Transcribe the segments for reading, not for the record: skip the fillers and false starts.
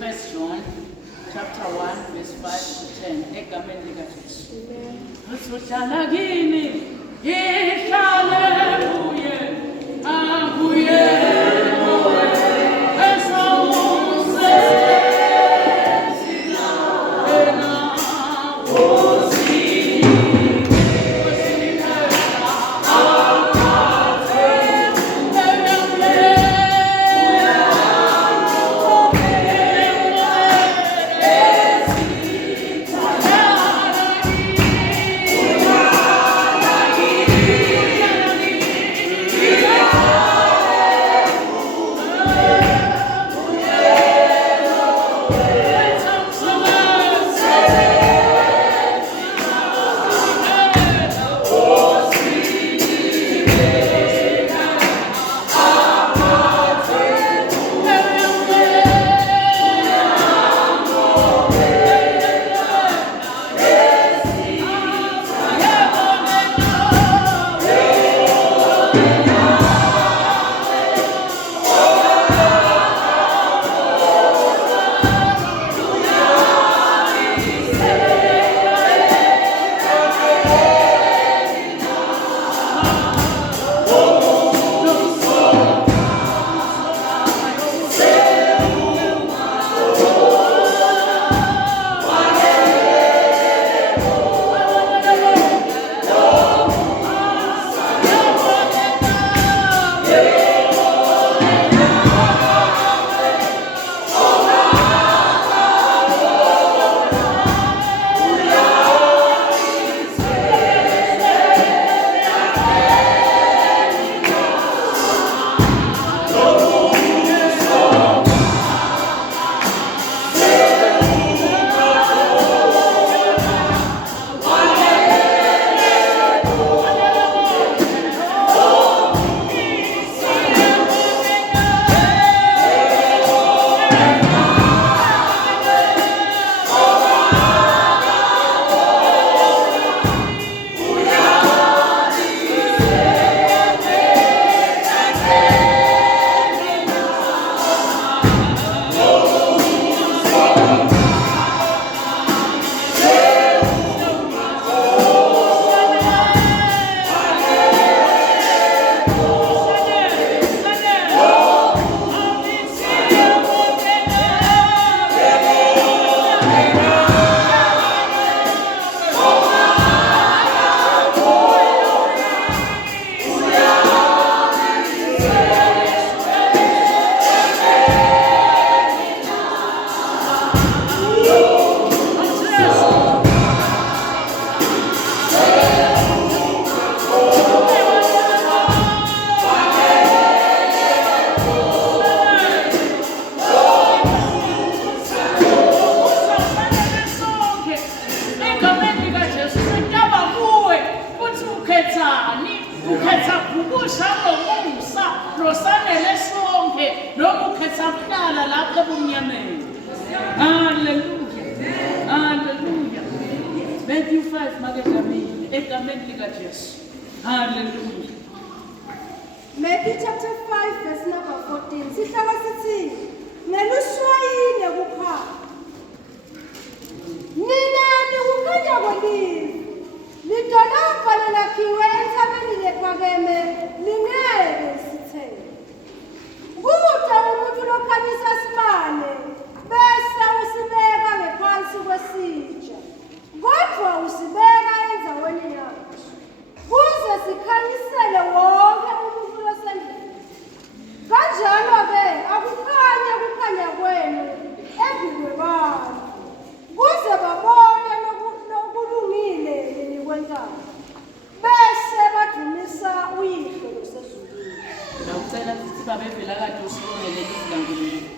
First John chapter 1 verse 5 to 10 egameni likaJesu. Uzohlala kimi ngihlale kuye akuye Matthew 5 makegamini egameni likaJesu. Hallelujah. Matthew chapter 5 verse number 14. Sihloko sithi nelushwayine kukhanya. Nina nikukhanya kwelive. Lidolobha lakhiwe enthabeni lephakeme lingeke sithele. Kude umuntu lokhanyisa isibane bese usibeka ngaphansi kwesitsha. Kodwa usibeka endaweni yakho. Kuze sikhanyisele wonke umuntu osendlini. Kanjalo-ke akukhanye ukukhanya kwenu ebhiwe bantu. Kuze babone nokulungile enikwenzayo. Bese badumisa uYihlo osezulwini. Ngicela ukuthi babevela kade usibongele izingangulelo.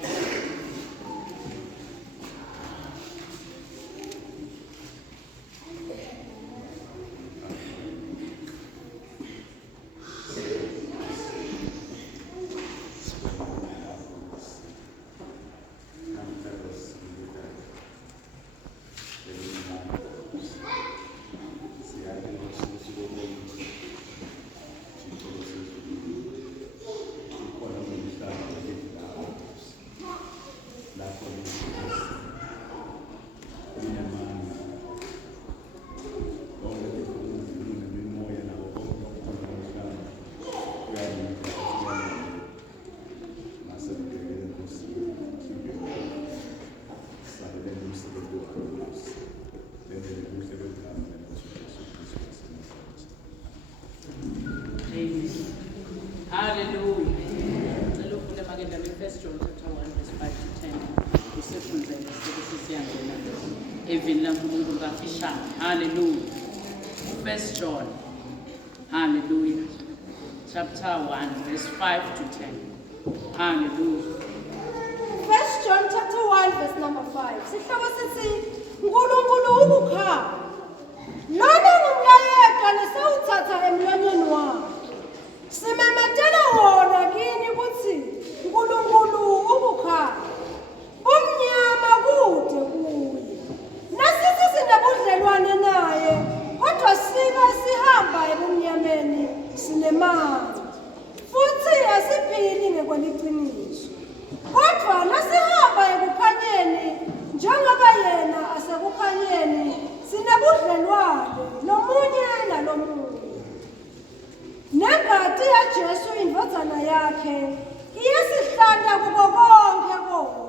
Hallelujah. Ngicela uvule makenda First John chapter 1 verse 5 to 10. Usefunzele sesiyangena evini laNkulunkulu kafishane. Hallelujah. First John. Hallelujah. Chapter 1 verse 5 to 10. Hallelujah. First John chapter 1 verse number 5. Sihloko sithi uNkulunkulu ukukhanya. Lona ngumlayezo nesewuthatha emlonyeni wakhe. Simemetela wona kini ukuthi uNkulunkulu ukukhanya. Umnyama kude kuye. Nasithi sinabudlelwane naye, kodwa sihamba ebumnyameni sinemali. Futhi asiphili ngekweliciniso. Kodwa nasihamba ekukhanyeni njengoba yena asekukhanyeni sinabudlelwane nomunye nalomunye. Nengadi yaJesu indodana yakhe iyasihlanda kuko konke kona.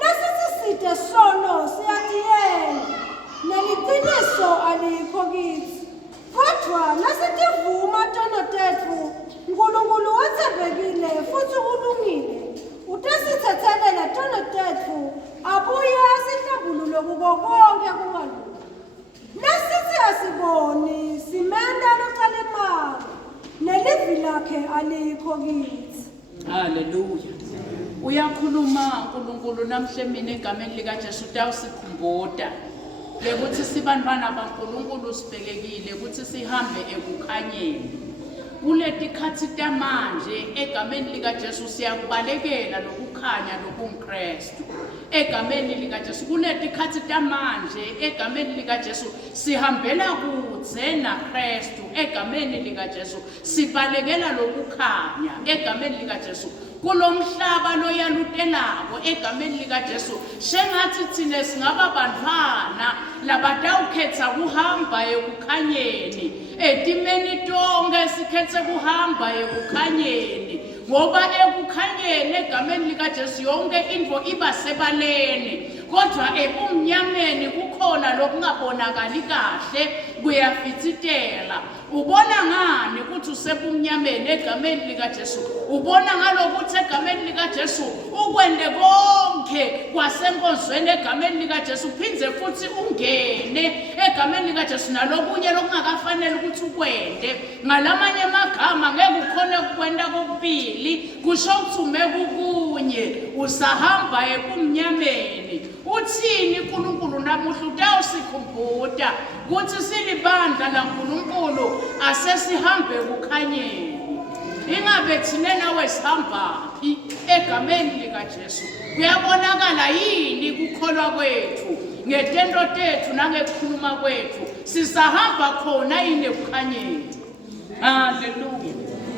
Nasithi side sono siyadiyela neliciniso alikho kithi. Kodwa nasitivuma tono tetfu uNkulunkulu othembekile futhi ulungile utasithethela tono tetfu abuye asihlambulule kuko konke kungalungi. Nasithi asiboni simenda localemali nelivi lakhe alikho kithi. Hallelujah. Uyakhuluma uNkulunkulu namhle mina egameni likaJesu utawusikhumbuda lekuthi sibantwana baNkulunkulu sibhekekile ukuthi sihambe ekukhanyeni. Kuletikhathi tamanje egameni likaJesu siyakubalekela lokukhanya lokuNkristu. Egameni likaJesu kuletikhathi tamanje egameni likaJesu sihambela kudze naKristu. Egameni likaJesu sibalekela lokukhanya. Egameni likaJesu kulomhlaba loyalutelako egameni likaJesu shengathi thina singaba bantwana labatawukhetha kuhamba ekukhanyeni. Etimeni tonke sikhethe kuhamba ekukhanyeni ngoba ekukhanyeni egameni likaJesu yonke into iba sebaleni. Kodwa ebumnyameni kukhona lokungabonakali kahle kuyafitsitela. Ubona ngani ukuthi usebumnyameni egameni likaJesu? Ubona ngalokuthi egameni likaJesu ukwende konke kwasenkonzweni egameni likaJesu uphindze futhi ungene egameni likaJesu nalokunye lokungakafanele ukuthi ukwende. Ngalamanye amagama ngeke ukhone ukwenda kokubili kusho ukuthi ume kukunye usahamba ebumnyameni. Uthini uNkulunkulu namuhla utawusikhumbuda ukuthi silibandla laNkulunkulu asesihambe kukhanyeni. Ingabe thina nawe sihambaphi egameni likaJesu? Kuyabonakala yini kukholwa kwethu ngetendo tethu nangekukhuluma kwethu sisahamba khona yini ekukhanyeni? Hallelujah.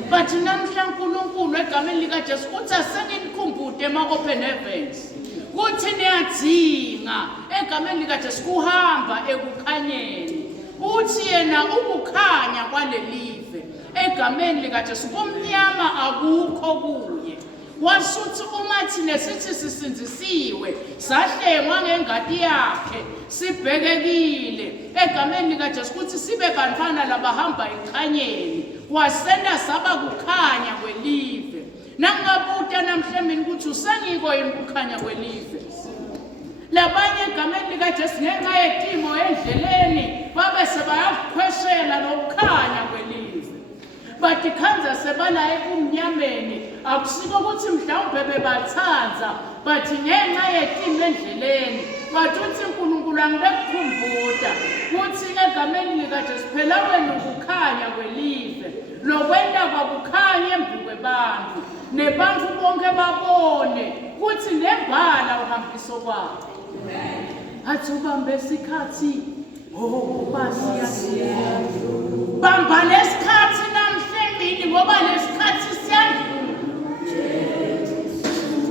But namhla uNkulunkulu egameni likaJesu uthi asenikhumbude ema-open heavens kuthi niyadzinga egameni likaJesu kuhamba ekukhanyeni. Uthi yena ukukhanya kwalelive egameni likaJesu kumnyama akukho kuye. Wasuthi uma thina sithi sisinzisiwe sahlengwa ngengadi yakhe sibhekekile egameni likaJesu kuthi sibe bantwana labahamba ekhanyeni wasenda saba kukhanya kwelive. Nangabuta namhle mina ukuthi usengiko yini kukhanya kwelive? Labanye egameni likaJesu ngenxa yetimo endleleni babe sebayakukhweshela lokukhanya kwelive. Bathi khanza sebala ebumnyameni akusiko ukuthi mhlawumbe bebathanza bathi ngenxa yetimo endleleni bathi uthi uNkulunkulu angikukhumbuda ukuthi egameni likaJesu phela wena ukukhanya kwelive lokwenda kwakukhanya embi kwebantu nebantu bonke babone ukuthi nembala uhambiso kwakho. Athi ubambe isikhathi basiya bamba lesikhathi namhle mina ngoba lesikhathi siyadlula.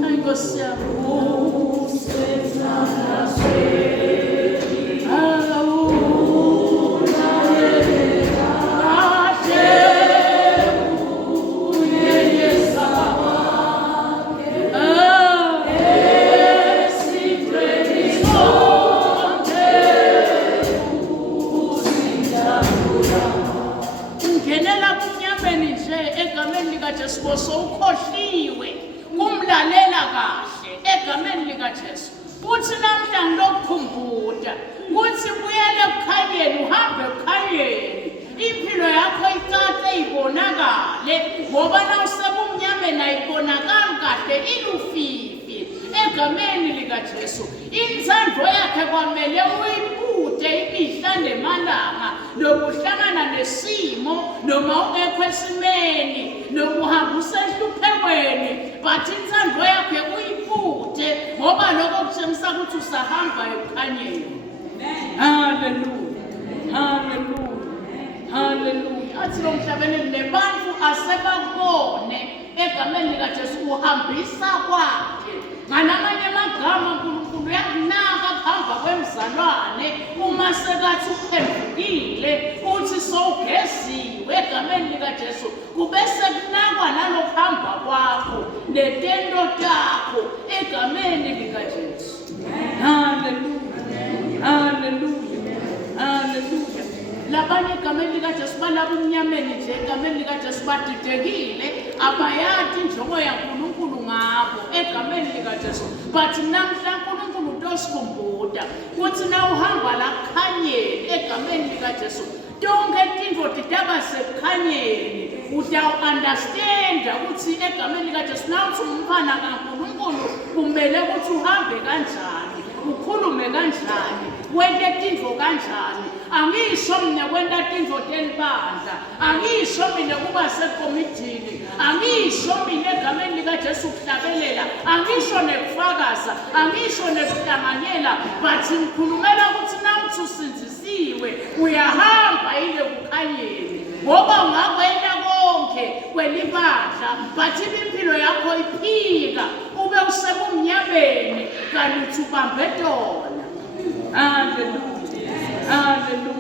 Hayi Nkosi yami ngenela wena kumnyameni nje egameni likaJesu bosowukhohliwe kumlalela kahle egameni likaJesu. Uthi namhla ngilokukhumbuda uthi buyele ebukhanyeni uhambe ebukhanyeni impilo yakho icace ibonakale ngoba nawusebumnyameni ayibonakali kahle ilufifi egameni likaJesu. Inzandvo yakhe kwamele uyibude imihla nemalanga nokuhlangana nesimo noma ungekho esimeni noma uhamba usenhluphekweni but inzandvo yakhe uyibude ngoba lokho kutshengisa ukuthi usahamba ebukhanyeni. Hallelujah, hallelujah, hallelujah. Athi lo mhlabeni nebantu asebabone egameni likaJesu uhambisa kwakhe. Ngamanye amagama uNkulunkulu uyakunaka kuhamba kwemzalwane uma sekathi uphendukile uthi sowugeziwe egameni likaJesu kube sekunakwa nalokuhamba kwakho netendo takho egameni likaJesu. Hallelujah, hallelujah, hallelujah. Labanye egameni likaJesu balaba umnyameni nje egameni likaJesu badidekile abayati injongo yaNkulunkulu ngabo egameni likaJesu. But namhla uNkulunkulu utosikhumbuda ukuthi na uhamba la kukhanyeni egameni likaJesu tonke tintfo tidaba sekukhanyeni uta-understanda ukuthi egameni likaJesu nawuthi umfana kaNkulunkulu kumele ukuthi uhambe kanjani ukhulume kanjani wente tintfo kanjani. Angisho mina kwenta tintfo telibandla, angisho mina kuba sekomitini, angisho mina egameni likaJesu kuhlabelela, angisho nekufakaza, angisho nekuhlanganyela, but ngikhulumela ukuthi nawuthi usinzisiwe uyahamba ile kukhanyeni ngoba ungakwenda konke kwelibandla but impilo yakho iphika ube usebumnyameni kanti ubambe dona. Hallelujah. Hallelujah,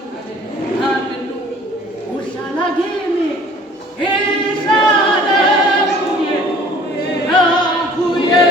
hallelujah. Uhlala kimi, ihlale kuye, nakuye.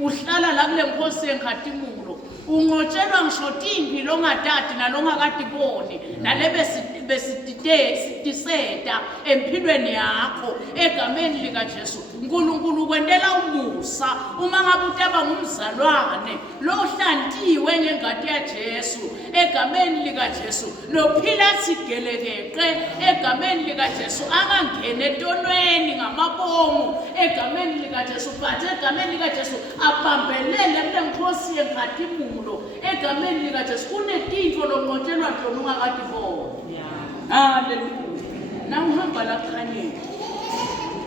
Uhlala la kule Nkosi yeNkhatimulo ungotshelwa ngisho timbi longadadi nalongakadiboni nalebe besitidiseta empilweni yakho egameni likaJesu. uNkulunkulu kwendela umusa uma ngabe utaba ngumzalwane lohlantiwe ngengadi yaJesu egameni likaJesu lophila sigelekeqe egameni likaJesu akangene etonweni ngamabomu egameni likaJesu but egameni likaJesu abambelele kule Nkosi yeNkhatimulo egameni likaJesu kunetintfo lonqotshelwa khona ungakadiboni. Hallelujah. Nawuhamba la kukhanyeni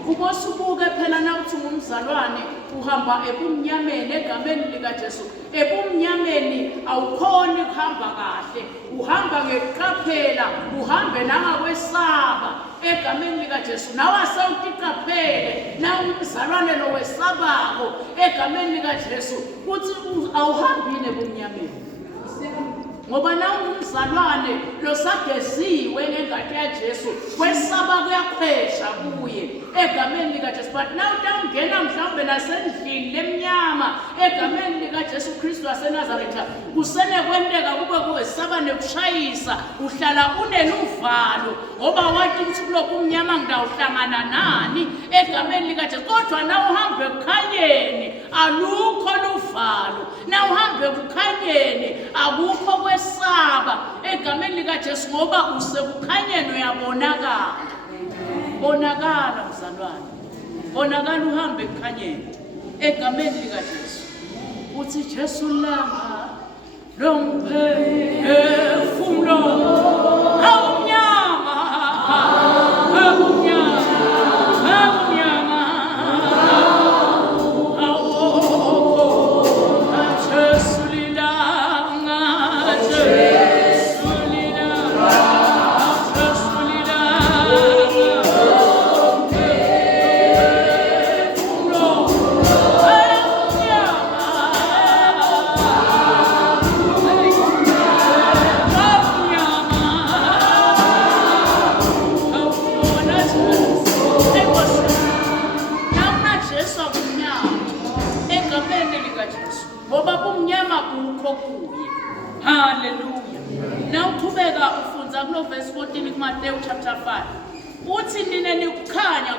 ubosubuke phela nawuthi ngumzalwane uhamba ebumnyameni egameni likaJesu. Ebumnyameni awukhoni kuhamba kahle uhamba ngeqaphela uhambe nangakwesaba egameni likaJesu. Nawe sewutiqaphele nawe umzalwane lo wesabako egameni likaJesu uthi awuhambile ebumnyameni ngoba nawe umzalwane losageziwe ngengadi yaJesu kwesaba kuyakhwesha kuye egameni likaJesu. But nawe utawungena mhlawumbe nasendlini lemnyama egameni likaJesu Kristu waseNazaretha kusenekwenteka kube kuwesaba nekushayisa uhlala uneluvalo ngoba wathi ukuthi kulokhu umnyama ngidawuhlangana nani egameni likaJesu. Kodwa nawe uhambe ebukhanyeni alukho luvalo, nawe uhambe ebukhanyeni akukho kwesaba egameni likaJesu ngoba usekukhanyeni uyabonakala. Bonakala mzalwane, bonakala uhambe ebukhanyeni egameni likaJesu. Uthi Jesu langa lomphefumulo awumnyama awumnyama awumnyama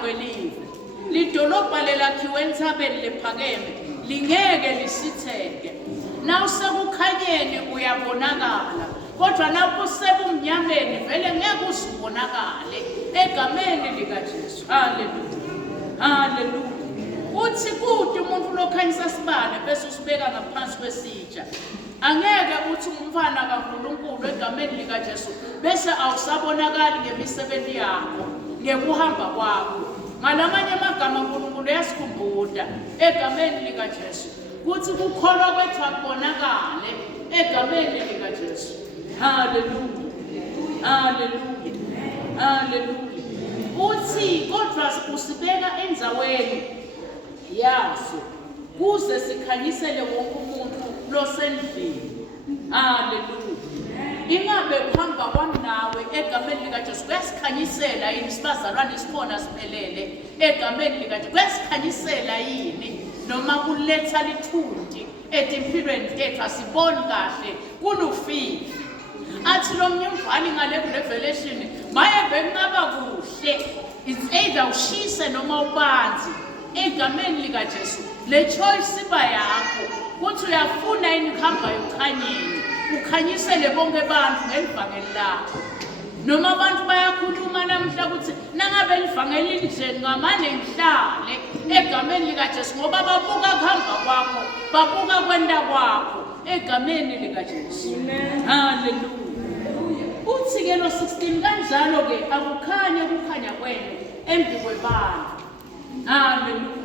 kwelive. Lidolobha lelakhiwe entsabeni lephakeme lingeke lisitheke. Nawusekukhanyeni uyabonakala, kodwa lapho sebumnyameni vele ngeke usibonakale egameni likaJesu. Haleluya. Haleluya. Uthi kuthi umuntu lokhanyisa sibane bese usibeka ngaphansi kwesitsha. Angeke uthi umfana kaNkulunkulu egameni likaJesu bese awusabonakali ngemisebenzi yakho, ngekuhamba kwakho. Ngalamanye amagama uNkulunkulu uyasikhumbuza egameni likaJesu kuthi ukukholwa kwethu akubonakale egameni likaJesu. Haleluya. Haleluya. Haleluya. Uthi kodwa usibeka enzaweni yaso kuze sikhanyisele wonke umuntu losendlini. Haleluya. Ingabe uhamba kwami nawe egameni likaJesu kuyasikhanyisela yini sibazalwane sibona siphelele egameni likaJesu? Kuyasikhanyisela yini noma kuletha lithundi etimpilweni tethu asiboni kahle kunufifi? Athi lo mnyumvane ngale Revelation maye bekungaba kuhle it's either ushise noma ubanzi egameni likaJesu. Le choice iba yakho kuthi uyafuna yini ukuhamba ekukhanyeni ukhanyisele bonke abantu ngelivangeli lakho. Noma abantu bayakhuluma namhla ukuthi nangabe livangeli nje ngamane ngihlale egameni likaJesu ngoba babuka kuhamba kwakho, babuka kwenda kwakho egameni likaJesu. Haleluya. Uthi ke lo 16 kanjalo ke akukhanye ukukhanya kwenu embi kwebantu. Haleluya.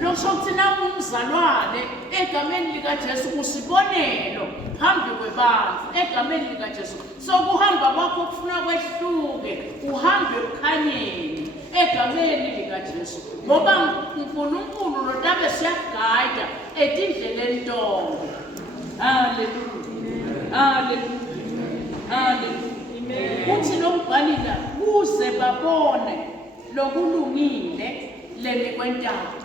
Lo sokuthi nawe umzalwane egameni likaJesu usibonelo phambi kwebantu egameni likaJesu. So kuhamba kwakho kufuna kwehluke uhambe ukukhanyeni egameni likaJesu ngoba uNkulunkulu lo tabe siyagayida etindleleni tonke. Haleluya. Haleluya. Haleluya. Uthi lo mbhali la kuze babone lokulungile lemikwentako.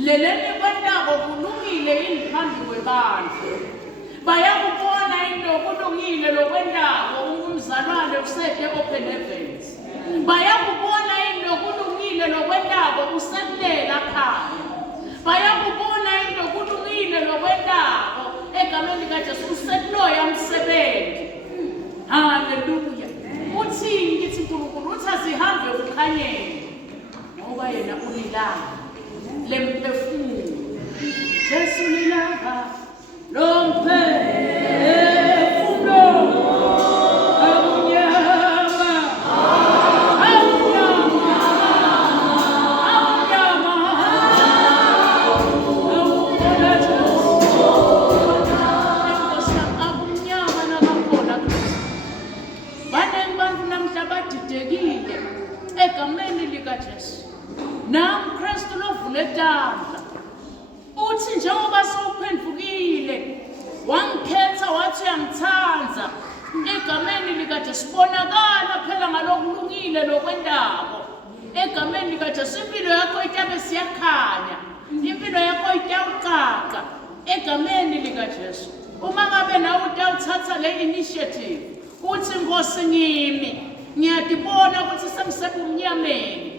Leleni kwentako kulungile yini phambi kwebantu. Bayakubona into kulungile lokwentako umzalwane usethe open heavens. Bayakubona into kulungile lokwentako usekulela khaya. Bayakubona into kulungile lokwentako egameni likaJesu usekuloya umsebenzi. Haleluya. Uthini kithi uNkulunkulu uthi asihambe ukukhanyeni ngoba yena ulilanga lemphefumulo. Jesu lilanga lomphefumulo awunyama awunyama awunyama awubona Jesu awunyama nakakhona baningi bantu namhla badidekile egameni likaJesu. Nam Kristu lovule tandla uthi njengoba sowuphendukile wangikhetha wathi uyangithanza egameni likaJesu bonakala phela ngalokulungile lokwendako egameni likaJesu. Impilo yakho itabe siyakhanya, impilo yakho itawucaca egameni likaJesu. Uma ngabe nawe utawuthatha le initiative uthi Nkosi ngimi ngiyadibona ukuthi sengisebumnyameni,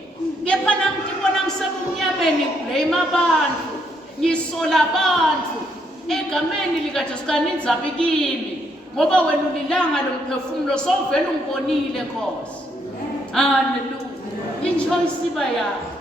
kepha nami ngibona ngisebumnyameni blame abantu ngisola abantu egameni likaJesu kaninzabi kimi ngoba wena ulilanga lomphefumulo sowuvela ungibonile Nkosi. Haleluya. Ichoice iba yakho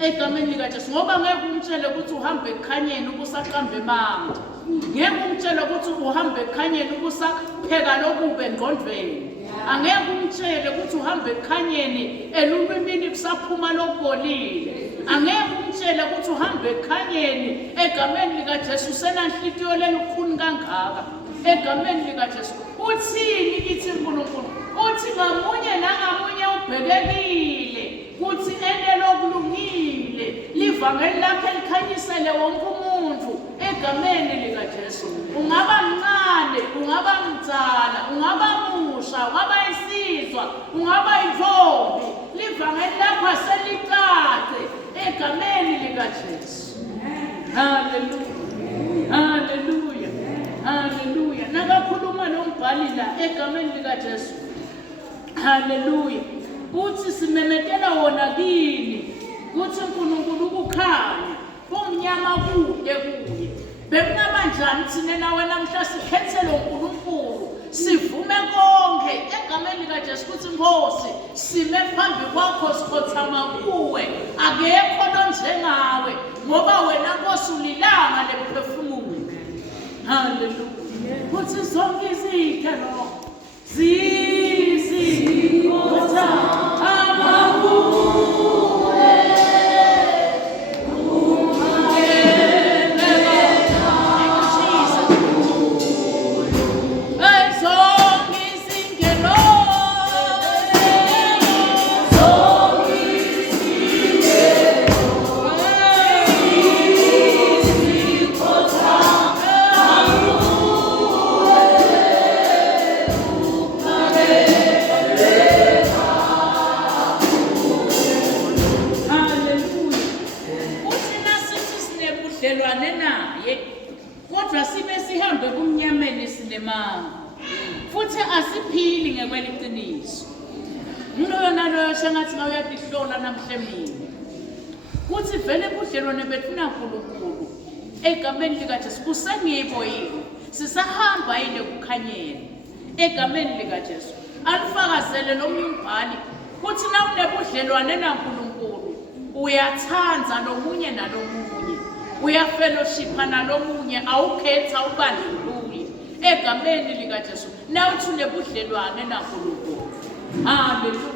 egameni likaJesu ngoba ngeke umtshele ukuthi uhambe ekukhanyeni ukusaqamba emanga. Ngeke umtshele ukuthi uhambe ekukhanyeni ukusapheka lokube engqondweni. Angeke umtshele ukuthi uhambe ekukhanyeni elulwimini kusaphuma lokubolile. Angeke umtshele ukuthi uhambe ekukhanyeni egameni likaJesu senanhlitiyo lelukhuni kangaka egameni likaJesu. Uthini kithi uNkulunkulu? Uthi ngamunye nangamunye ubhekekile kuthi ende lokulungile livangeli lakhe likhanyisele wonke umuntu egameni likaJesu. Ungaba mncane, ungaba mdzala, ungaba musha, ungaba isizwa, ungaba intombi, livangeli lakho aselicace egameni likaJesu. Haleluya. Haleluya. Haleluya. Nakakhuluma nombhali la egameni likaJesu. Haleluya. Uthi simemetela wona kini kude kuye. Bekungaba njani thina nawe namhla sikhethele uNkulunkulu sivume konke egameni likaJesu kuthi Nkosi sime phambi kwakho sikhothama kuwe akekho lonjengawe ngoba wena Nkosi ulilanga lemphefumulo. Hallelujah. Kuthi zonke izithelo zizikhothama kuwe. Kodwa sibe sihambe kumnyameni sinemanga futhi asiphili ngekweliqiniso. Yona loyo sengathi ngawuyadihlola namhlanje kuthi vele budlelwane bethu naNkulunkulu egameni likaJesu kusengibo yini sisahamba yini kukhanyeni egameni likaJesu. Alifakazele lo umbhali kuthi na unebudlelwane naNkulunkulu uyathanza nomunye nalomunye uyafellowshipa nalomunye awukhetha ubandlululo egameni likaJesu nawuthi unebudlelwane naNkulunkulu. Hallelujah.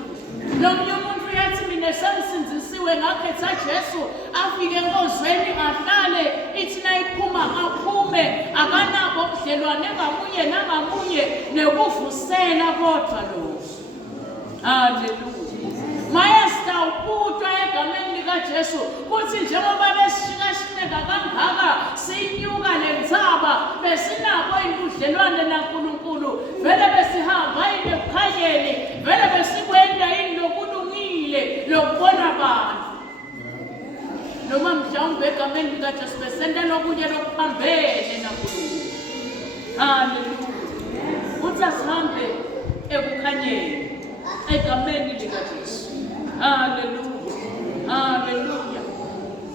Nomunye umuntu uyathi mina sengisinzisiwe ngakhetha Jesu afike enkozweni ahlale ithi nayiphuma aphume akanabo ubudlelwane ngamunye nangamunye nekuvusela kodwa lo. Hallelujah. Mayesta ubutwa egameni likaJesu kuthi njengoba besishikashikeka kangaka sinyuka lentsaba besinabo ubudlelwane naNkulunkulu vele besihamba yini ekukhanyeni vele besikwenda yini lokulungile lokubona abantu noma mhlawumbe egameni likaJesu besenda lokunye lokuphambene naNkulunkulu. Hallelujah. Uthi asihambe ekukhanyeni egameni likaJesu. Hallelujah. Hallelujah.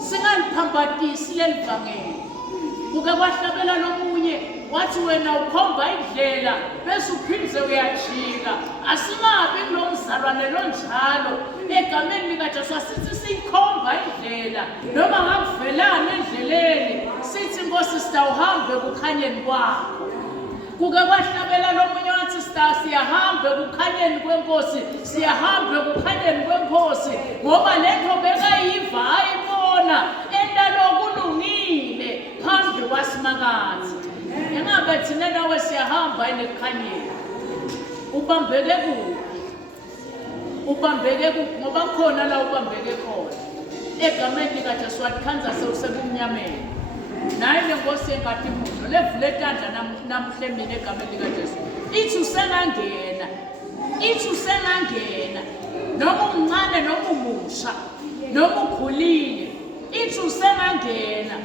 Singaliphambatisi lelivangeli. Kuke kwahlabela lomunye wathi wena ukhomba indlela bese uphindze uyajika. Asingabi kulomzalwane lonjalo egameni likaJesu asithi siyikhomba indlela noma ngakuvelana endleleni sithi Nkosi sitawuhambe kukhanyeni kwakho. Kuke kwahlabela lomunye wathi siyahamba kukhanyeni kweNkosi siyahamba kukhanyeni kweNkosi ngoba lento bekayiva ayibona endalokulungile phambi kwasimakazi. Engabe thina nawe siyahamba ekukhanyeni ubambeke kuphi ngoba khona la ubambeke khona egameni likaJesu watkhanza sewusebumnyameni. Naye leNkosi engathi umuntu levule tandla namhle mina egameni likaJesu ithi usengangena noma umncane noma umusha noma ukhulile ithi usengangena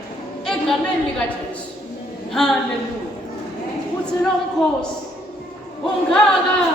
egameni likaJesu. Hallelujah. Uthi lo Nkosi ungaka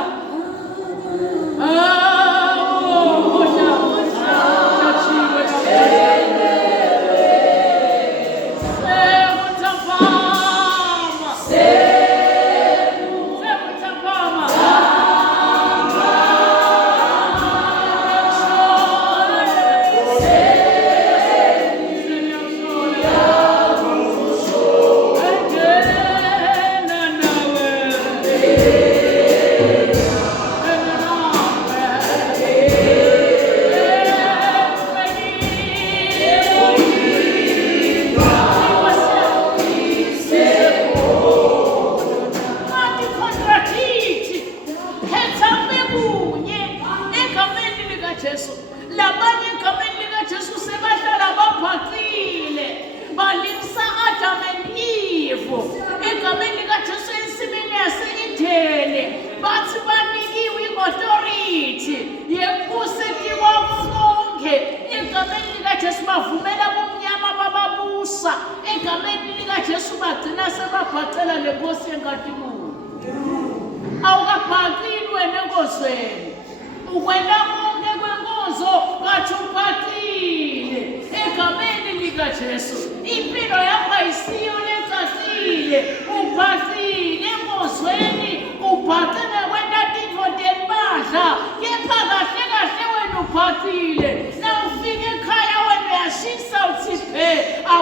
Jesu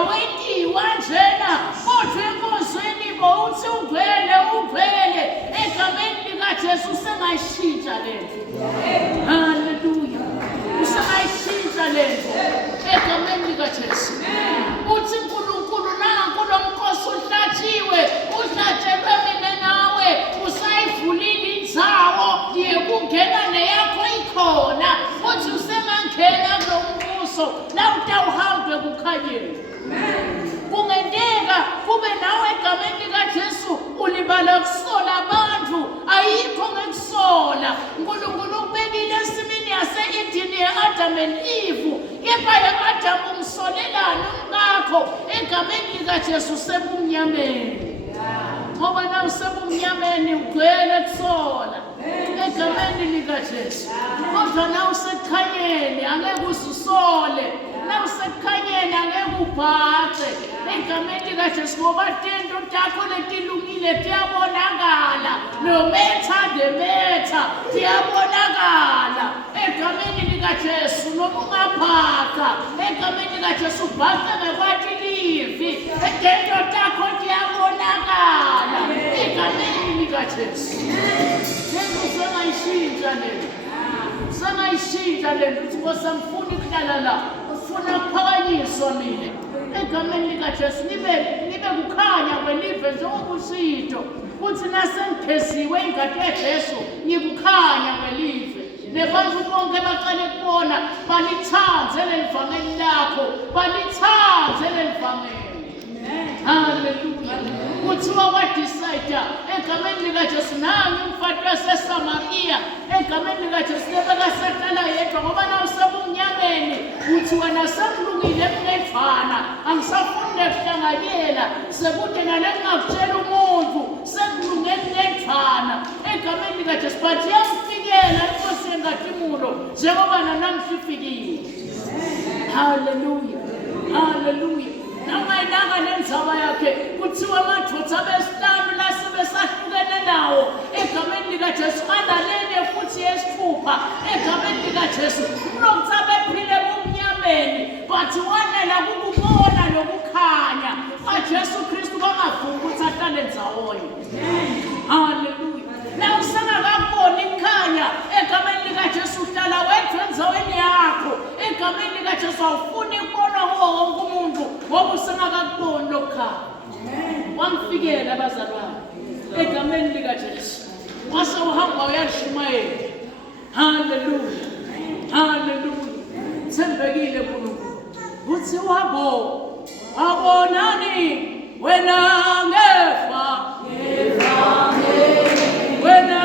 awetiwa njena kodwa enkozweni bowuthi ugcwele egameni likaJesu usengayishintsha lento. Haleluya. Usengayishintsha lento egameni likaJesu. Uthi uNkulunkulu nanku lo mkhosi uhlatshiwe, uhlatshelwe mina nawe, usayivulile indzawo yekungena neyakho ikhona. Uthi usengangena kulo mbuso la utawuhambe kukhanyeni. Kungenteka kube nawe egameni likaJesu ulibala kusola abantu, ayikho ngekusola. uNkulunkulu ukubekile esimini yase-Edeni ye-Adam and Eve, kepha ye-Adam umsolelani umkakho egameni likaJesu sebumnyameni. Ngoba na usebumnyameni ugcwele kusola egameni likaJesu. Kodwa na usekukhanyeni angeke usole, na usekukhanyeni angeke ubhaxe egameni likaJesu, ngoba tento takho letilungile tiyabonakala, no matter the matter tiyabonakala egameni likaJesu. Noma ungabhaqa egameni likaJesu, ubhaqa ngekwati livi, tento takho tiyabonakala egameni likaJesu. Sengayishintsha lento uthi Nkosi angifuni ukuhlala la, ufuna ukuphakanyiswa mina egameni likaJesu, nibe kukhanya kwelive njengoba usito. Uthi nasengipheziwe ingadi yeJesu ngikukhanya kwelive, nebantu bonke baqale kubona balithande lelivangeli lakho, balithande lelivangeli. Haleluya. Kuthiwa wadecide egameni likaJesu, nangu umfati waseSamariya egameni likaJesu nebekasehlala yedwa, ngoba na usebumnyameni. Uthi wena sekulungile kunedvana, angisafuni nekuhlanganyela, sekude nale ngingakutshela umuntu sekulunge kunedvana egameni likaJesu. But yamfikela inkosi yengadimulo njengoba nanamhla ifikile. Haleluya. Haleluya. Namayinanga nendzaba yakhe kuthiwa amadoda abesihlanu la sebesahlukene nawo egameni likaJesu, analele futhi yesithupha egameni likaJesu. Kulokuthi abephile bumnyameni, but wanela kukubona nokukhanya kaJesu Kristu bangavuki ukuthi ahlale ndawonye. Haleluya. Na usengakaboni ikhanya egameni likaJesu, uhlala wedwa endzaweni yakho egameni likaJesu, awufuni ukubona wonke umuntu ngoba usengakakuboni lokukhanya. Wamfikela abazalwane egameni likaJesu, wase uhamba uyalishumayela. Haleluya. Haleluya. Thembekile uNkulunkulu. Uthi wabonani wena ngefa wena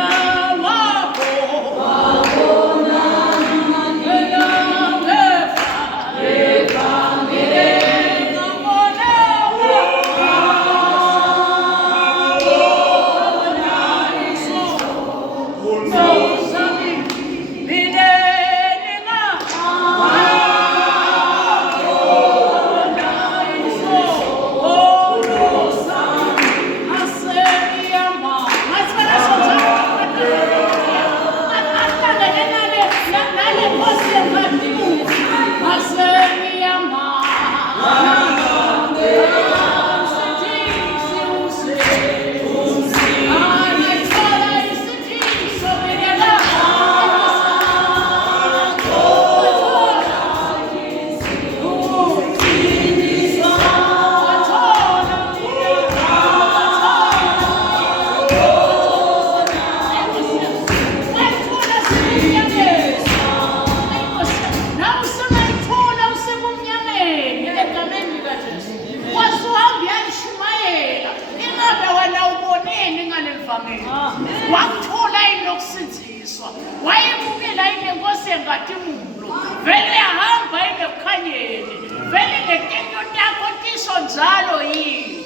wakuthola inokusiziswa, wayebukela inenkosi yengadimulo, vele yahamba inekukhanyeni, vele netento takho tisho njalo yini.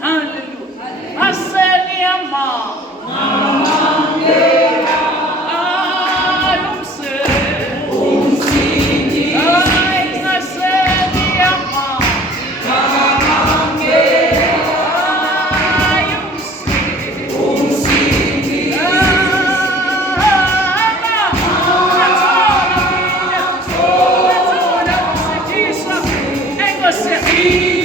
Haleluya. Aseniyama Sim.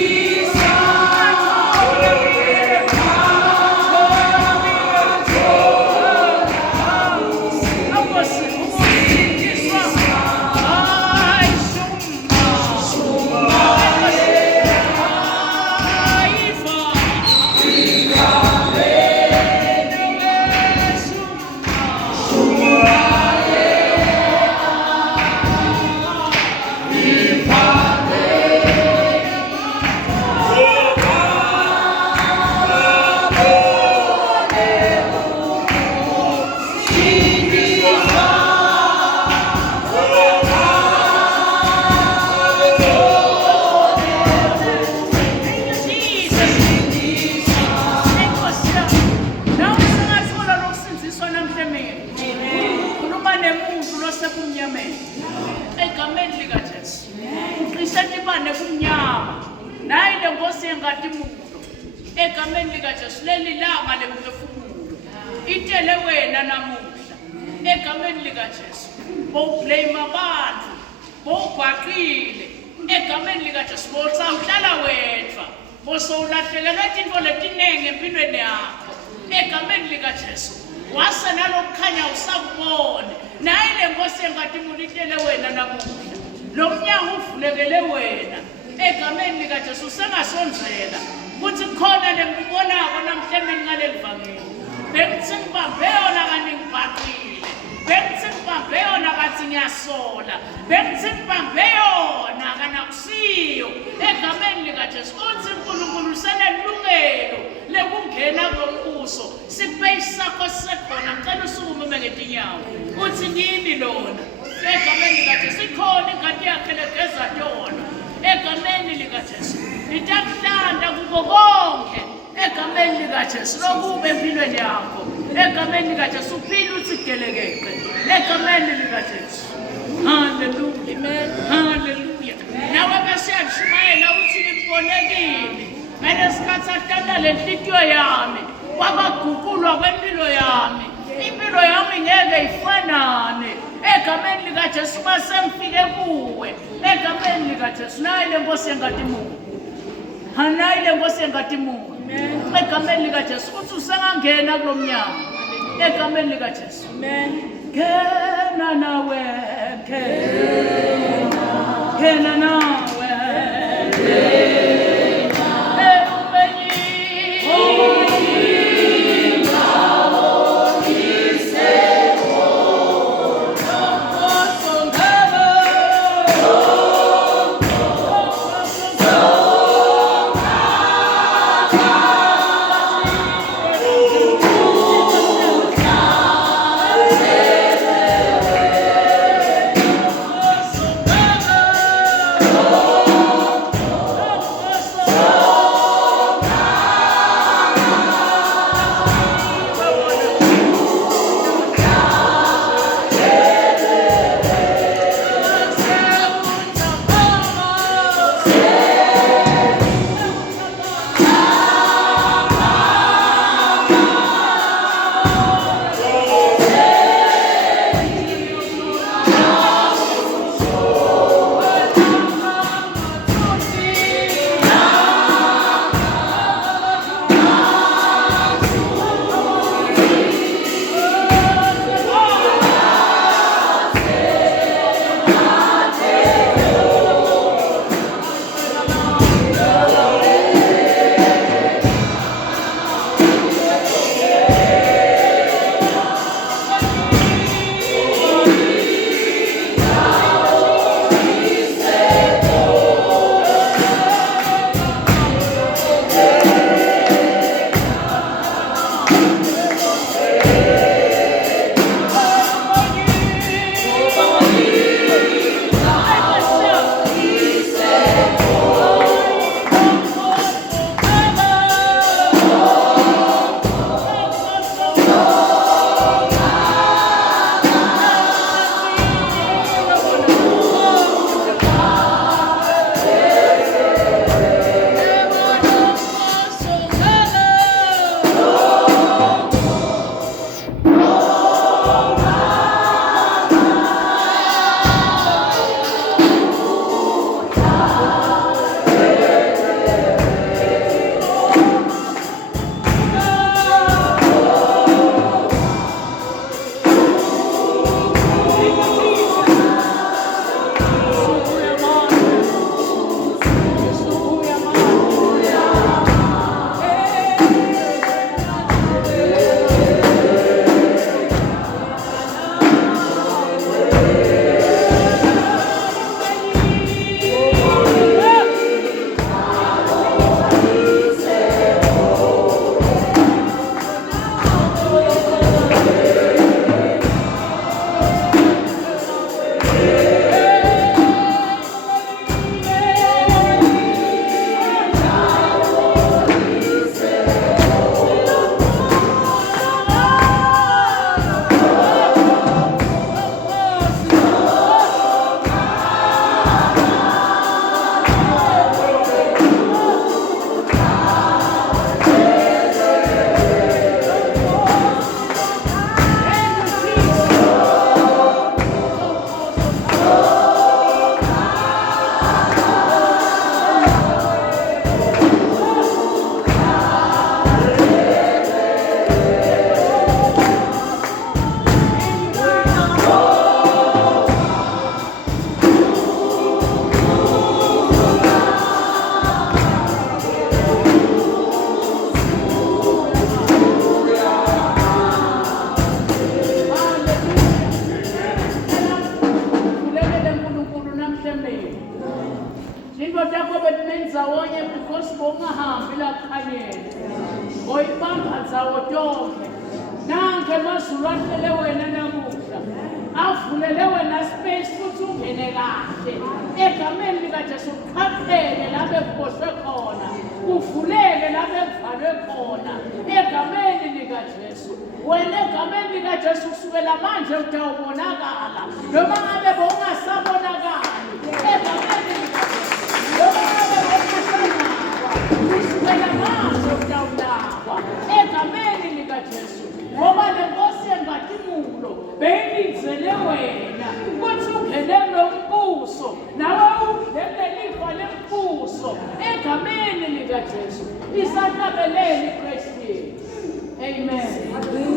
egameni likaJesu. Qisatibane kumnyama. Nayi le Nkosi engatimulo. Egameni likaJesu leli langa lemphefumulo. Itele wena namuhla. Egameni likaJesu. Bowublame abantu. Bowugwaqile. Egameni likaJesu bowuhlala wedwa. Bosowulahlekelwe izinto letinenge empilweni yakho. Egameni likaJesu. Wasa nalokukhanya usakubone. Nayi le Nkosi engatimulo itele wena namuhla. Lo mnyango uvulekele wena. Egameni likaJesu sengasonzela. Kuthi khona lengibonako namhlanje ngaleli vangeli. Bengithi ngibambe yona kanti ngibhaqile. Bengithi ngibambe yona kanti ngiyasola. Bengithi ngibambe yona kana kusiyo. Egameni likaJesu uthi uNkulunkulu senelungelo lekungena kombuso. Space sakho sekhona ngicela usukume ngetinyawo. Uthi ngini lona. Egameni likaJesu ikhona ingadi yakhe legeza yona. Egameni likaJesu itakuhlanda kuko konke. Egameni likaJesu lokube empilweni yakho. Egameni likaJesu uphile uthi gelekeke. Egameni likaJesu. Hallelujah. Amen. Hallelujah. Nawe basiyashumayela uthi ngibonekile. Ngesikhathi ahlala lenhlitiyo yami. Kwabaguqulwa kwempilo yami. Impilo yami ngeke ifanane. Egameni likaJesu basengifike kuwe. Egameni likaJesu nayi le Nkosi engatimulo. Hanayi le Nkosi engatimulo. Egameni likaJesu uthi usengangena kulomnyango. Egameni likaJesu. Amen. Ngena nawe. Ngena nawe. indoda yakho bemenza wonye because bongahambi lakhanyeni oyibamba nzawo tonke nanke mazulu ahlele wena namuhla avulele wena space futhi ungene kahle egameni likaJesu uqhaphele la bekuboshwe khona uvuleke la bekuvalwe khona egameni likaJesu wena egameni likaJesu kusukela manje utawubonakala noma ngabe bongasabonakali egameni likaJesu noma ngabe bongasanakwa kusukela manje utawunakwa egameni likaJesu ngoba le Nkosi engadimulo beyilizele wena ukuthi ungene nombuso nawe ungene lifa lembuso egameni likaJesu isahlabelele iKristu. Amen.